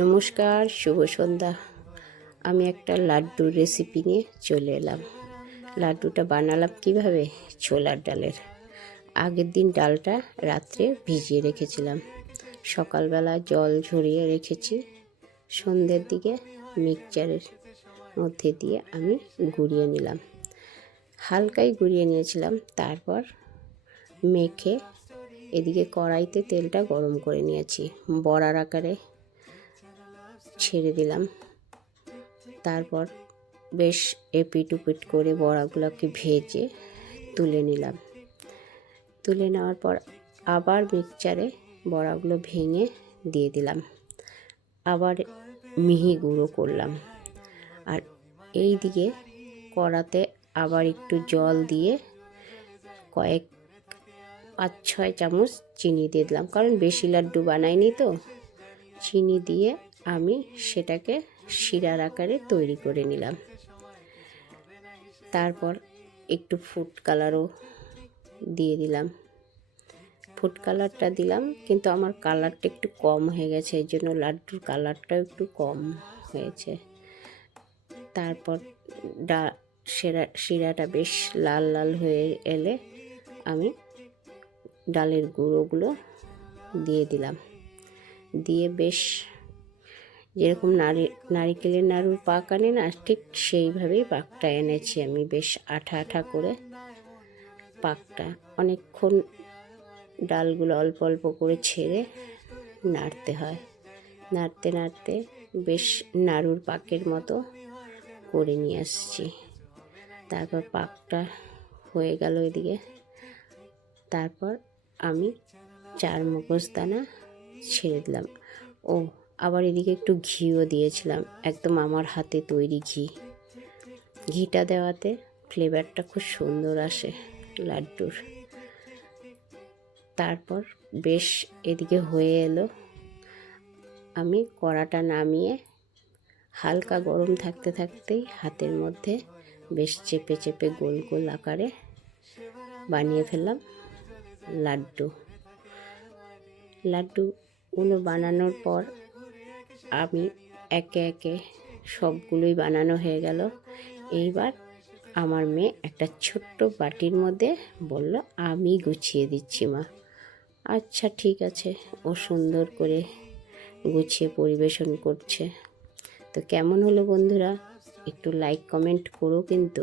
নমস্কার, শুভ সন্ধ্যা। আমি একটা লাড্ডুর রেসিপি নিয়ে চলে এলাম। লাড্ডুটা বানালাম কিভাবে? ছোলার ডালের। আগের দিন ডালটা রাত্রে ভিজিয়ে রেখেছিলাম, সকালবেলা জল ঝরিয়ে রেখেছি। সন্ধ্যের দিকে মিক্সচারের মধ্যে দিয়ে আমি গুঁড়িয়ে নিলাম, হালকাই গুঁড়িয়ে নিয়েছিলাম। তারপর মেখে এদিকে কড়াইতে তেলটা গরম করে নিয়েছি, বড়ার আকারে ছেড়ে দিলাম। তারপর বেশ এপিট উপিট করে বড়াগুলোকে ভেজে তুলে নিলাম। তুলে নেওয়ার পর আবার মিক্সচারে বড়াগুলো ভেঙে দিয়ে দিলাম, আবার মিহি গুঁড়ো করলাম। আর এই দিকে কড়াতে আবার একটু জল দিয়ে কয়েক 5-6 চামচ চিনি দিয়ে দিলাম, কারণ বেশি লাড্ডু বানাইনি তো। চিনি দিয়ে আমি সেটাকে শিরার আকারে তৈরি করে নিলাম। তারপর একটু ফুড কালারও দিয়ে দিলাম। ফুড কালারটা দিলাম, কিন্তু আমার কালারটা একটু কম হয়ে গেছে, এই জন্য লাড্ডুর কালারটাও একটু কম হয়েছে। তারপর শিরাটা বেশ লাল লাল হয়ে এলে আমি ডালের গুঁড়োগুলো দিয়ে দিলাম। দিয়ে বেশ যেরকম নারিকেলের নাড়ুর পাক আনে না, ঠিক সেইভাবেই পাকটা এনেছি আমি। বেশ আঠা আঠা করে পাকটা, অনেকক্ষণ ডালগুলো অল্প অল্প করে ছেড়ে নাড়তে হয়। নাড়তে নাড়তে বেশ নাড়ুর পাকের মতো করে নিয়ে আসছি। তারপর পাকটা হয়ে গেল এদিকে। তারপর আমি 4 মগজদানা ছেড়ে দিলাম। আবার এদিকে একটু ঘিও দিয়েছিলাম, একদম আমার হাতে তৈরি ঘি। ঘিটা দেওয়াতে ফ্লেভারটা খুব সুন্দর আসে লাড্ডুর। তারপর বেশ এদিকে হয়ে এলো। আমি কড়াটা নামিয়ে হালকা গরম থাকতে থাকতেই হাতের মধ্যে বেশ চেপে চেপে গোল গোল আকারে বানিয়ে ফেললাম লাড্ডুগুলো বানানোর পর আমি একে একে সবগুলোই বানানো হয়ে গেল। এইবার আমার মেয়ে একটা ছোট্ট বাটির মধ্যে বলল, আমি গুছিয়ে দিচ্ছি মা। আচ্ছা ঠিক আছে, ও সুন্দর করে গুছিয়ে পরিবেশন করছে। তো কেমন হলো বন্ধুরা, একটু লাইক কমেন্ট করো কিন্তু।